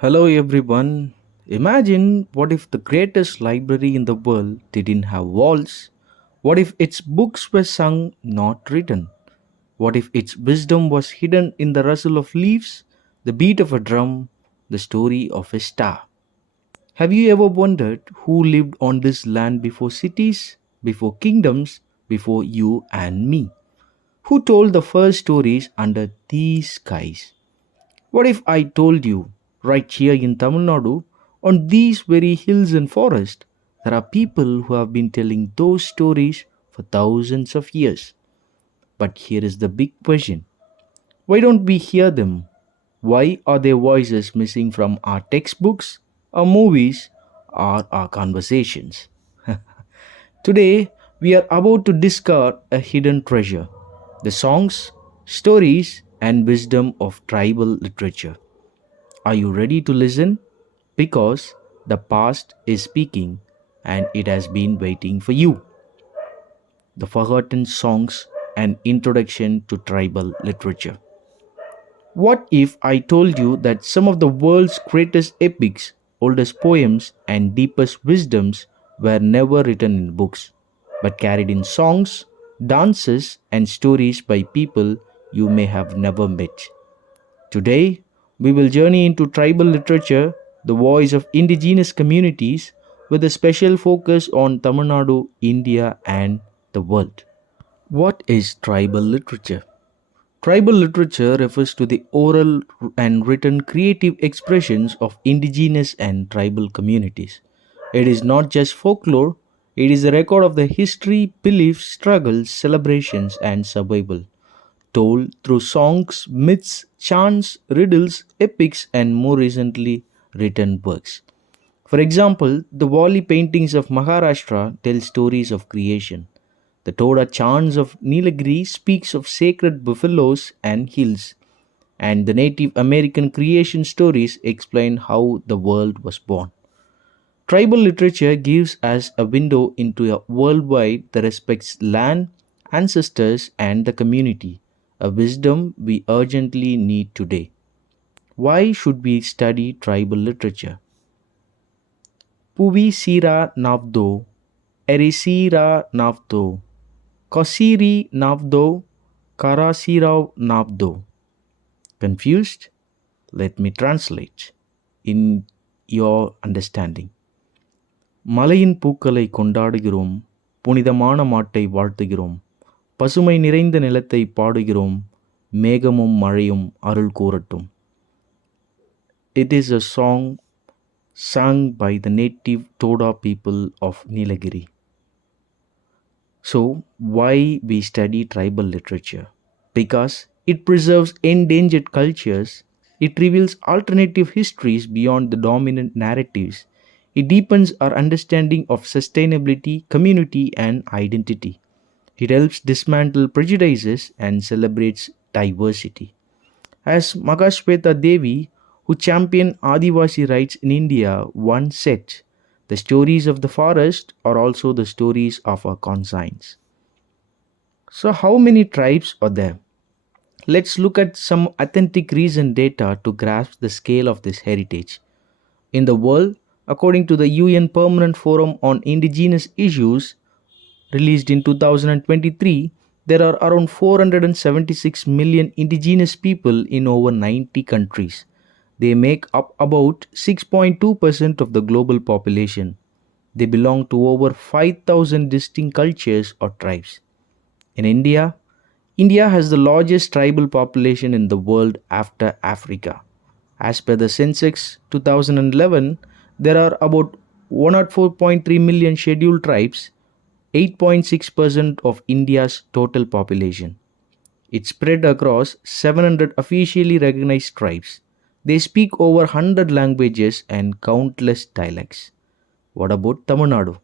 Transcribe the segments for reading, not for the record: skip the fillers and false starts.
Hello everyone. Imagine what if the greatest library in the world didn't have walls? What if its books were sung, not written? What if its wisdom was hidden in the rustle of leaves, the beat of a drum, the story of a star? Have you ever wondered who lived on this land before cities, before kingdoms, before you and me? Who told the first stories under these skies? What if I told you, right here in Tamil Nadu, on these very hills and forests, there are people who have been telling those stories for thousands of years? But here is the big question: why don't we hear them? Why are their voices missing from our textbooks, our movies, or our conversations? Today, we are about to discover a hidden treasure: the songs, stories, and wisdom of tribal literature. Are you ready to listen? Because the past is speaking and it has been waiting for you. The Forgotten Songs, an introduction to tribal literature. What if I told you that some of the world's greatest epics, oldest poems, and deepest wisdoms were never written in books, but carried in songs, dances, and stories by people you may have never met? Today, we will journey into tribal literature, the voice of indigenous communities, with a special focus on Tamil Nadu, India, and the world. What is tribal literature? Tribal literature refers to the oral and written creative expressions of indigenous and tribal communities. It is not just folklore, it is a record of the history, beliefs, struggles, celebrations, and survival, told through songs, myths, chants, riddles, epics, and more recently, written works. For example, the Wali paintings of Maharashtra tell stories of creation. The Toda chants of Nilagiri speaks of sacred buffaloes and hills, and the Native American creation stories explain how the world was born. Tribal literature gives us a window into a worldwide that respects land, ancestors, and the community, a wisdom we urgently need today. Why should we study tribal literature? Puvi Sira Navdo, Erisira Navdo, Kosiri Navdo, Karasirao Navdo. Confused? Let me translate in your understanding. மலையின் பூக்களை கொண்டாடுகிறோம், புனிதமான மாட்டை வாழ்த்துகிறோம், பசுமை நிறைந்த நிலத்தை பாடுகிறோம், மேகமும் மழையும் அருள் கூறட்டும். It is a song sung by the native Toda people of Nilagiri. So, why we study tribal literature? Because it preserves endangered cultures, it reveals alternative histories beyond the dominant narratives, it deepens our understanding of sustainability, community, and identity. It helps dismantle prejudices and celebrates diversity. As Magashweta Devi, who championed Adivasi rights in India, once said, the stories of the forest are also the stories of our conscience. So, how many tribes are there? Let's look at some authentic recent data to grasp the scale of this heritage. In the world, according to the UN Permanent Forum on Indigenous Issues, released in 2023, there are around 476 million indigenous people in over 90 countries. They make up about 6.2% of the global population. They belong to over 5,000 distinct cultures or tribes. In India, India has the largest tribal population in the world after Africa. As per the Census 2011, there are about 104.3 million scheduled tribes, 8.6% of India's total population. It's spread across 700 officially recognized tribes. They speak over 100 languages and countless dialects. What about Tamil Nadu?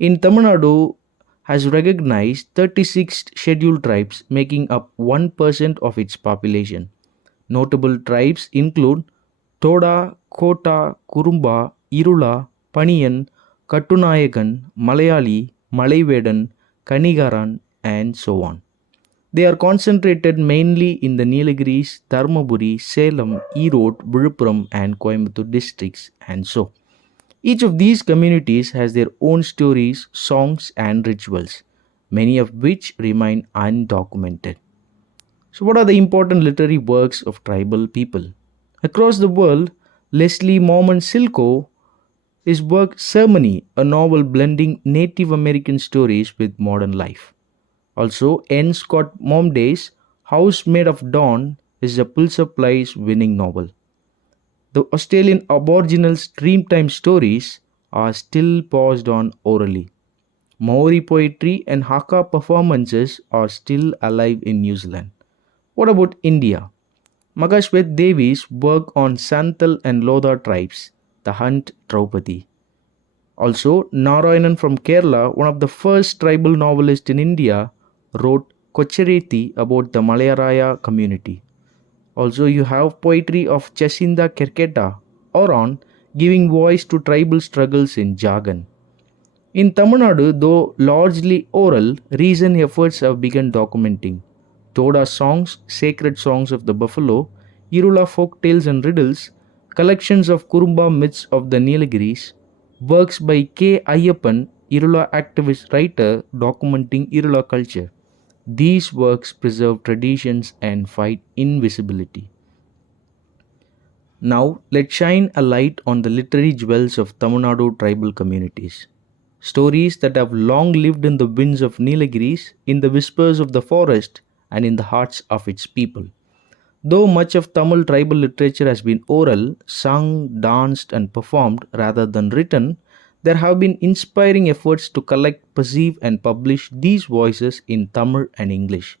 In Tamil Nadu has recognized 36 scheduled tribes making up 1% of its population. Notable tribes include Toda, Kota, Kurumba, Irula, Paniyan, Kattunayagan, Malayali, Malayvedan, Kanigaran, and so on. They are concentrated mainly in the Nilgiris, Dharmaburi, Salem, Erode, Viluppuram, and Coimbatore districts, and so. Each of these communities has their own stories, songs, and rituals, many of which remain undocumented. So, what are the important literary works of tribal people? Across the world, Leslie Mormon Silko, his work Ceremony, a novel blending Native American stories with modern life. Also, N. Scott Momday's House Made of Dawn is a Pulitzer Prize winning novel. The Australian Aboriginals' Dreamtime stories are still passed on orally. Maori poetry and Haka performances are still alive in New Zealand. What about India? Magashwet Devi's work on Santal and Lodha tribes, The Hunt Draupadi. Also, Narayanan from Kerala, one of the first tribal novelists in India, wrote Kochereti about the Malayaraya community. Also, you have poetry of Jacinda Kerketa, Oron, giving voice to tribal struggles in jargon. In Tamil Nadu, though largely oral, recent efforts have begun documenting Toda songs, sacred songs of the buffalo, Irula folk tales and riddles, collections of Kurumba myths of the Nilgiris, works by K. Ayyappan, Irula activist writer documenting Irula culture. These works preserve traditions and fight invisibility. Now, let's shine a light on the literary jewels of Tamil Nadu tribal communities. Stories that have long lived in the winds of Nilgiris, in the whispers of the forest, and in the hearts of its people. Though much of Tamil tribal literature has been oral, sung, danced, and performed rather than written, there have been inspiring efforts to collect, perceive, and publish these voices in Tamil and English.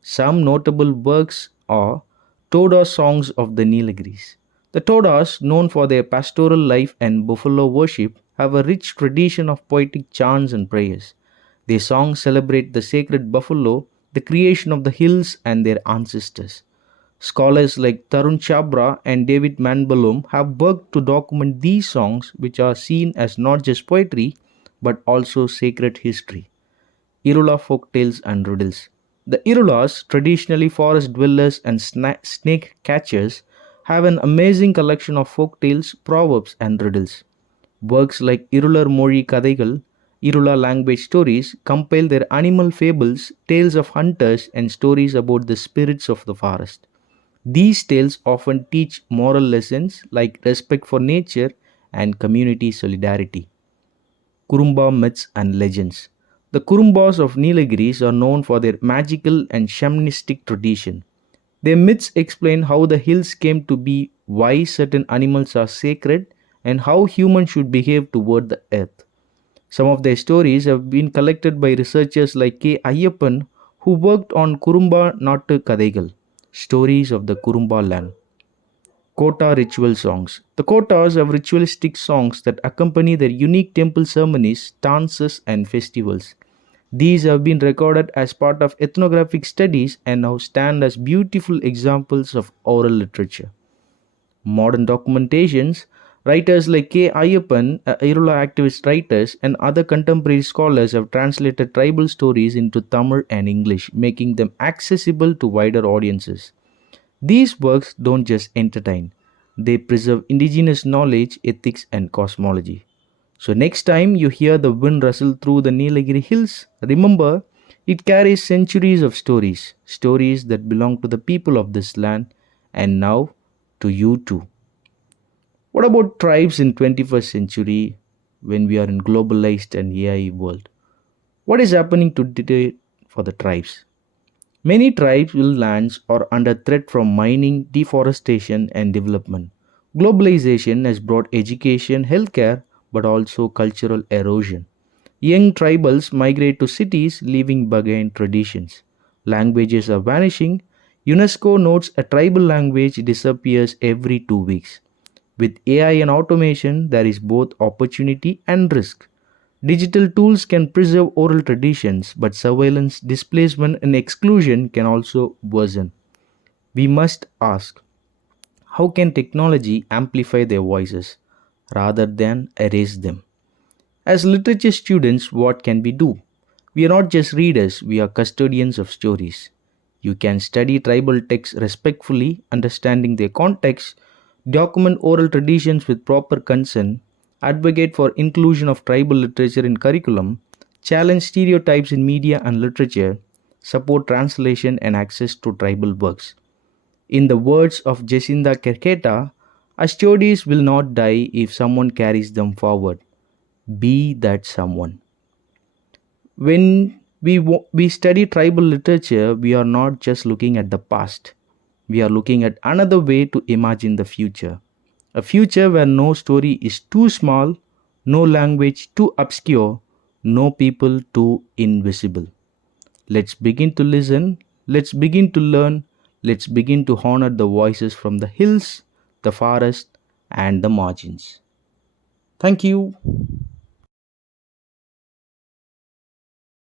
Some notable works are Toda songs of the Nilgiris. The Todas, known for their pastoral life and buffalo worship, have a rich tradition of poetic chants and prayers. Their songs celebrate the sacred buffalo, the creation of the hills, and their ancestors. Scholars like Tarun Chabra and David Manbalum have worked to document these songs, which are seen as not just poetry but also sacred history. Irula folk tales and riddles. The Irulas, traditionally forest dwellers and snake catchers, have an amazing collection of folk tales, proverbs, and riddles. Works like Irular Mori Kadaigal, Irula language stories compile their animal fables, tales of hunters, and stories about the spirits of the forest. These tales often teach moral lessons like respect for nature and community solidarity. Kurumba myths and legends. The Kurumbas of Nilgiris are known for their magical and shamanistic tradition. Their myths explain how the hills came to be, why certain animals are sacred, and how humans should behave toward the earth. Some of their stories have been collected by researchers like K. Ayyappan, who worked on Kurumba Nattu Kadaigal, stories of the Kurumba land. Kota ritual songs. The kotas have ritualistic songs that accompany their unique temple ceremonies, dances, and festivals. These have been recorded as part of ethnographic studies and now stand as beautiful examples of oral literature. Modern documentations, writers like K. Ayyappan, Irula activist writers, and other contemporary scholars have translated tribal stories into Tamil and English, making them accessible to wider audiences. These works don't just entertain, they preserve indigenous knowledge, ethics, and cosmology. So, next time you hear the wind rustle through the Nilgiri hills, remember it carries centuries of stories, stories that belong to the people of this land and now to you too. What about tribes in 21st century when we are in globalized and AI world? What is happening today for the tribes? Many tribal lands are under threat from mining, deforestation, and development. Globalization has brought education, healthcare, but also cultural erosion. Young tribals migrate to cities, leaving behind traditions. Languages are vanishing. UNESCO notes a tribal language disappears every 2 weeks. With AI and automation, there is both opportunity and risk. Digital tools can preserve oral traditions, but surveillance, displacement, and exclusion can also worsen. We must ask, how can technology amplify their voices rather than erase them? As literature students, what can we do? We are not just readers, we are custodians of stories. You can study tribal texts respectfully, understanding their context, document oral traditions with proper consent, advocate for inclusion of tribal literature in curriculum, challenge stereotypes in media and literature, support translation and access to tribal works. In the words of Jacinda Kerketa, our stories will not die if someone carries them forward. Be that someone. When we study tribal literature, we are not just looking at the past, we are looking at another way to imagine the future. A future where no story is too small, no language too obscure, no people too invisible. Let's begin to listen, let's begin to learn, let's begin to honor the voices from the hills, the forest, and the margins. Thank you.